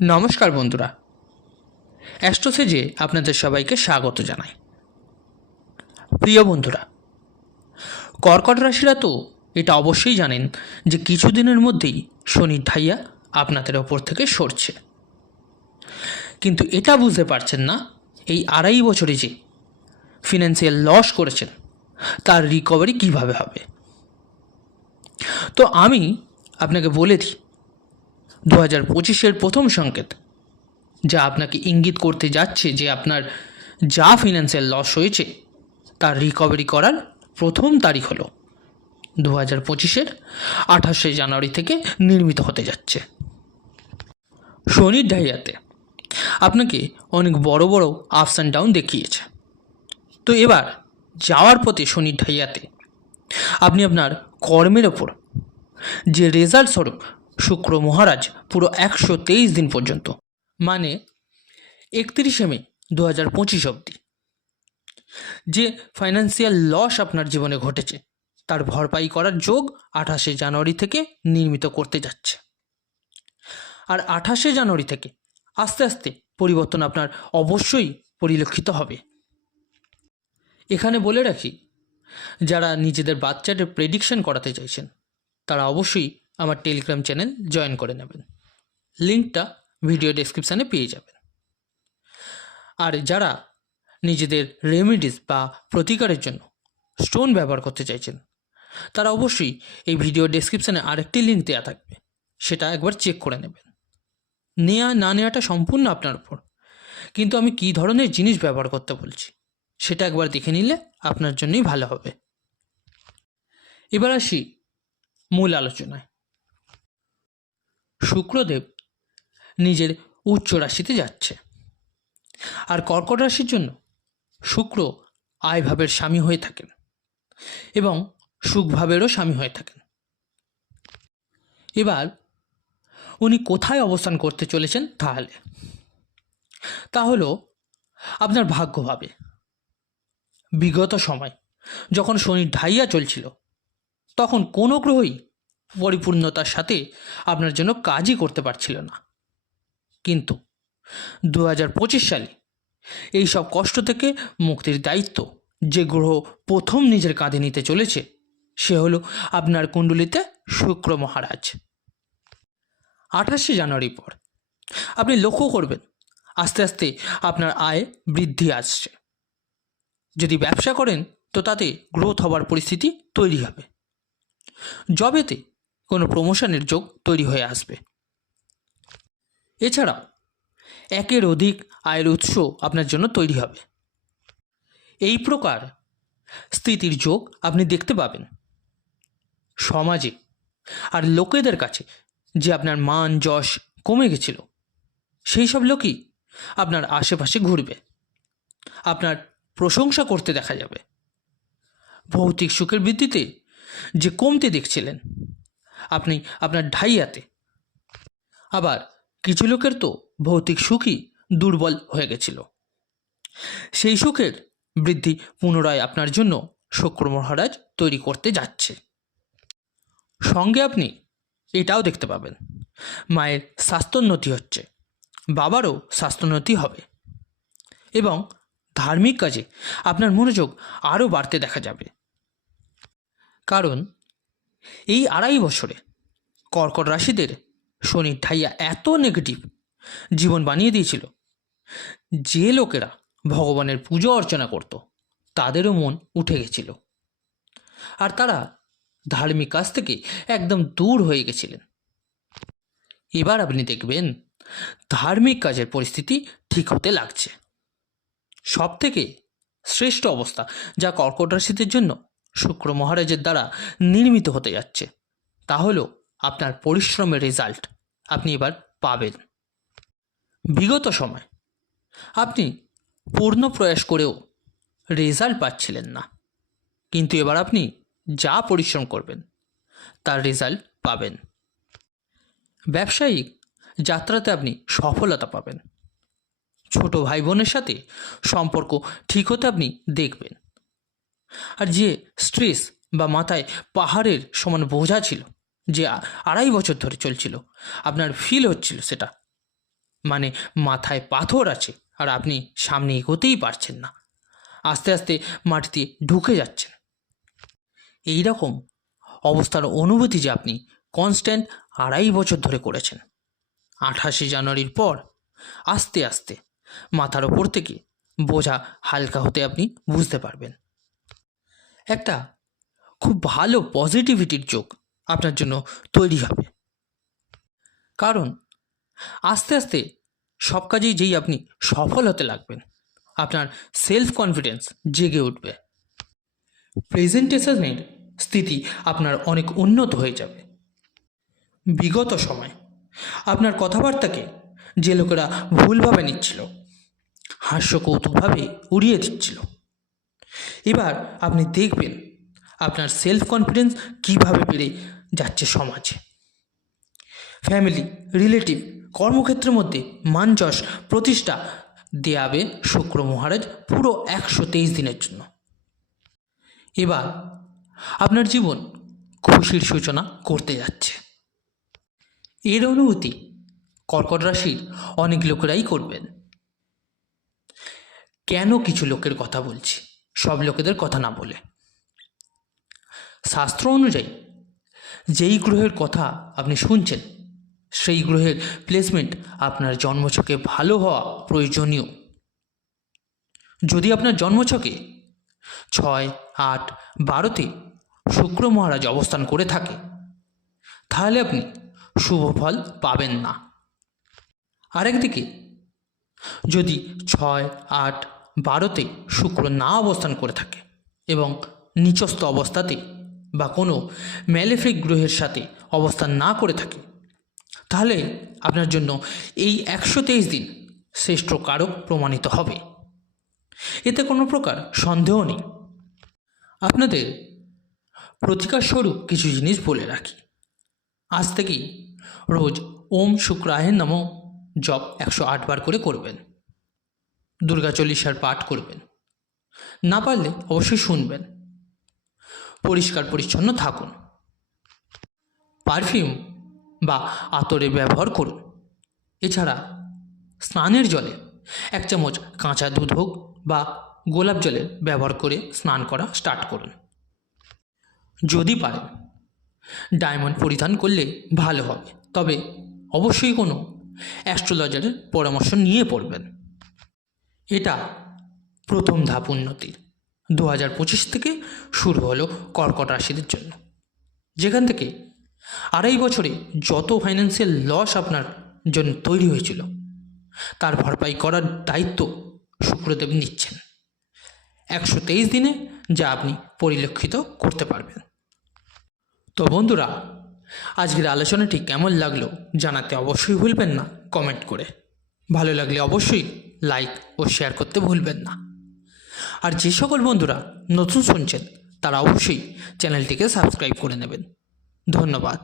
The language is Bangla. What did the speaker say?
নমস্কার বন্ধুরা, অ্যাস্ট্রোসেজে আপনাদের সবাইকে স্বাগত জানাই। প্রিয় বন্ধুরা, কর্কট রাশিরা তো এটা অবশ্যই জানেন যে কিছুদিনের মধ্যেই শনির ঢাইয়া আপনাদের ওপর থেকে সরছে, কিন্তু এটা বুঝতে পারছেন না এই 2.5 বছরে যে ফিনান্সিয়াল লস করেছেন তার রিকভারি কিভাবে হবে। তো আমি আপনাকে বলে দিই, 2025-এর প্রথম সংকেত যা আপনাকে ইঙ্গিত করতে যাচ্ছে যে আপনার যা ফিনান্সিয়াল লস হয়েছে তার রিকভারি করার প্রথম তারিখ হলো 2025-এর 28শে জানুয়ারি থেকে নির্মিত হতে যাচ্ছে। শনির ঢাইয়াতে আপনাকে অনেক বড় বড় আপস অ্যান্ড ডাউন দেখিয়েছে। তো এবার যাওয়ার পথে শনির ঢাইয়াতে আপনি আপনার কর্মের ওপর যে রেজাল্ট স্বরূপ শুক্র মহারাজ পুরো 123 দিন পর্যন্ত, মানে 31শে মে 2025 অবধি যে ফাইন্যান্সিয়াল লস আপনার জীবনে ঘটেছে তার ভরপাই করার যোগ 28শে জানুয়ারি থেকে নির্মিত করতে যাচ্ছে। আর 28শে জানুয়ারি থেকে আস্তে আস্তে পরিবর্তন আপনার অবশ্যই পরিলক্ষিত হবে। এখানে বলে রাখি, যারা নিজেদের বাচ্চাদের প্রেডিকশন করাতে চাইছেন তারা অবশ্যই আমার টেলিগ্রাম চ্যানেল জয়েন করে নেবেন, লিঙ্কটা ভিডিও ডেসক্রিপশানে পেয়ে যাবেন। আর যারা নিজেদের রেমেডিস বা প্রতিকারের জন্য স্টোন ব্যবহার করতে চাইছেন তারা অবশ্যই এই ভিডিও ডেসক্রিপশানে আরেকটি লিঙ্ক দেওয়া থাকবে, সেটা একবার চেক করে নেবেন। নেওয়া না নেওয়াটা সম্পূর্ণ আপনার উপর, কিন্তু আমি কী ধরনের জিনিস ব্যবহার করতে বলছি সেটা একবার দেখে নিলে আপনার জন্যই ভালো হবে। এবার আসি মূল আলোচনায়। শুক্রদেব নিজের উচ্চ রাশিতে যাচ্ছে, আর কর্কট রাশির জন্য শুক্র আয়ভাবের স্বামী হয়ে থাকেন এবং সুখভাবেরও স্বামী হয়ে থাকেন। এবার উনি কোথায় অবস্থান করতে চলেছেন তা হলো আপনার ভাগ্যভাবে। বিগত সময় যখন শনির ঢাইয়া চলছিল তখন কোনো গ্রহই পরিপূর্ণতার সাথে আপনার জন্য কাজই করতে পারছিল না, কিন্তু 2025 সালে এই সব কষ্ট থেকে মুক্তির দায়িত্ব যে গ্রহ প্রথম নিজের কাঁধে নিতে চলেছে সে হলো আপনার কুণ্ডলিতে শুক্র মহারাজ। 28শে জানুয়ারির পর আপনি লক্ষ্য করবেন আস্তে আস্তে আপনার আয় বৃদ্ধি আসছে। যদি ব্যবসা করেন তো তাতে গ্রোথ হওয়ার পরিস্থিতি তৈরি হবে। জবেতে কোনো প্রমোশনের যোগ তৈরি হয়ে আসবে। এছাড়াও একের অধিক আয়ের উৎস আপনার জন্য তৈরি হবে। এই প্রকার স্থিতির যোগ আপনি দেখতে পাবেন। সমাজে আর লোকেদের কাছে যে আপনার মান যশ কমে গেছিল সেই সব লোকই আপনার আশেপাশে ঘুরবে, আপনার প্রশংসা করতে দেখা যাবে। ভৌতিক সুখের বৃদ্ধিতে যে কমতে দেখছিলেন আপনি আপনার ঢাইয়াতে, আবার কিছু লোকের তো ভৌতিক সুখই দুর্বল হয়ে গেছিল, সেই সুখের বৃদ্ধি পুনরায় আপনার জন্য শুক্র মহারাজ তৈরি করতে যাচ্ছে। সঙ্গে আপনি এটাও দেখতে পাবেন মায়ের স্বাস্থ্যোন্নতি হচ্ছে, বাবারও স্বাস্থ্যোন্নতি হবে এবং ধার্মিক কাজে আপনার মনোযোগ আরও বাড়তে দেখা যাবে। কারণ এই 2.5 বছরে কর্কট রাশিদের শনির ঢাইয়া এত নেগেটিভ জীবন বানিয়ে দিয়েছিল যে লোকেরা ভগবানের পুজো অর্চনা করত তাদেরও মন উঠে গেছিল, আর তারা ধার্মিক কাজ থেকে একদম দূর হয়ে গেছিলেন। এবার আপনি দেখবেন ধার্মিক কাজের পরিস্থিতি ঠিক হতে লাগছে। সব থেকে শ্রেষ্ঠ অবস্থা যা কর্কট রাশিদের জন্য শুক্র মহারাজের দ্বারা নির্মিত হতে যাচ্ছে তা হলো আপনার পরিশ্রমের রেজাল্ট আপনি এবার পাবেন। বিগত সময় আপনি পূর্ণ প্রয়াস করেও রেজাল্ট পাচ্ছিলেন না, কিন্তু এবার আপনি যা পরিশ্রম করবেন তার রেজাল্ট পাবেন। ব্যবসায়িক যাত্রাতে আপনি সফলতা পাবেন। ছোট ভাই বোনের সাথে সম্পর্ক ঠিক হতে আপনি দেখবেন। আর যে স্ট্রেস বা মাথায় পাহাড়ের সমান বোঝা ছিল যে 2.5 বছর ধরে চলছিল, আপনার ফিল হচ্ছিল সেটা মানে মাথায় পাথর আছে আর আপনি সামনে এগোতেই পারছেন না, আস্তে আস্তে মাটিতে ঢুকে যাচ্ছেন। এই রকম অবস্থার অনুভূতি যে আপনি কনস্ট্যান্ট 2.5 বছর ধরে করেছেন, 28শে জানুয়ারির পর আস্তে আস্তে মাথার ওপর থেকে বোঝা হালকা হতে আপনি বুঝতে পারবেন। একটা খুব ভালো পজিটিভিটির যোগ আপনার জন্য তৈরি হবে, কারণ আস্তে আস্তে সব কাজেই যেই আপনি সফল হতে লাগবেন, আপনার সেলফ কনফিডেন্স জেগে উঠবে, প্রেজেন্টেশনের স্থিতি আপনার অনেক উন্নত হয়ে যাবে। বিগত সময় আপনার কথাবার্তাকে যে লোকেরা ভুলভাবে নিচ্ছিল, হাস্য কৌতুকভাবে উড়িয়ে দিচ্ছিল, এবার আপনি দেখবেন আপনার সেলফ কনফিডেন্স কীভাবে বেড়ে যাচ্ছে সমাজে। ফ্যামিলি, রিলেটিভ, কর্মক্ষেত্রের মধ্যে মান যশ প্রতিষ্ঠা দেয়াবে শুক্র মহারাজ পুরো 123 দিনের জন্য। এবার আপনার জীবন খুশির সূচনা করতে যাচ্ছে। এর অনুভূতি কর্কট রাশির অনেক লোকেরাই করবেন। কেন কিছু লোকের কথা বলছি, সব লোকেদের কথা না বলে। শাস্ত্র অনুযায়ী যেই গ্রহের কথা আপনি শুনছেন, সেই গ্রহের প্লেসমেন্ট আপনার জন্মছকে ভালো হওয়া প্রয়োজনীয়। যদি আপনার জন্মছকে 6, 8, 12তে শুক্র মহারাজ অবস্থান করে থাকে, তাহলে আপনি শুভ ফল পাবেন না। আরেকদিকে যদি 6, 8, 12তে শুক্র না অবস্থান করে থাকে এবং নিচস্থ অবস্থাতে বা কোনো ম্যালেফিক গ্রহের সাথে অবস্থান না করে থাকে, তাহলে আপনার জন্য এই 123 দিন শ্রেষ্ঠ কারক প্রমাণিত হবে, এতে কোনো প্রকার সন্দেহ নেই। আপনাদের প্রতিকার স্বরূপ কিছু জিনিস বলে রাখি। আজ থেকেই রোজ ওম শুক্রায় নমঃ জপ 108 বার করে করবেন, দুর্গা চল্লিশার পাঠ করবেন, না পারলে অবশ্যই শুনবেন। পরিষ্কার পরিচ্ছন্ন থাকুন, পারফিউম বা আতরের ব্যবহার করুন। এছাড়া স্নানের জলে 1 চামচ কাঁচা দুধ হোক বা গোলাপ জলের ব্যবহার করে স্নান করা স্টার্ট করুন। যদি পারেন ডায়মন্ড পরিধান করলে ভালো হবে, তবে অবশ্যই কোনো অ্যাস্ট্রোলজারের পরামর্শ নিয়ে পড়বেন। এটা প্রথম ধাপ উন্নতির। 2025 থেকে শুরু হলো কর্কট রাশিদের জন্য, যেখান থেকে 2.5 বছরে যত ফাইন্যান্সিয়াল লস আপনার জন্য তৈরি হয়েছিল, তার ভরপাই করার দায়িত্ব শুক্রদেব নিচ্ছেন 123 দিনে, যা আপনি পরিলক্ষিত করতে পারবেন। তো বন্ধুরা, আজকের আলোচনাটি কেমন লাগলো জানাতে অবশ্যই ভুলবেন না কমেন্ট করে। ভালো লাগলে অবশ্যই লাইক ও শেয়ার করতে ভুলবেন না। আর যে সকল বন্ধুরা নতুন শুনছেন, তারা অবশ্যই চ্যানেলটিকে সাবস্ক্রাইব করে নেবেন। ধন্যবাদ।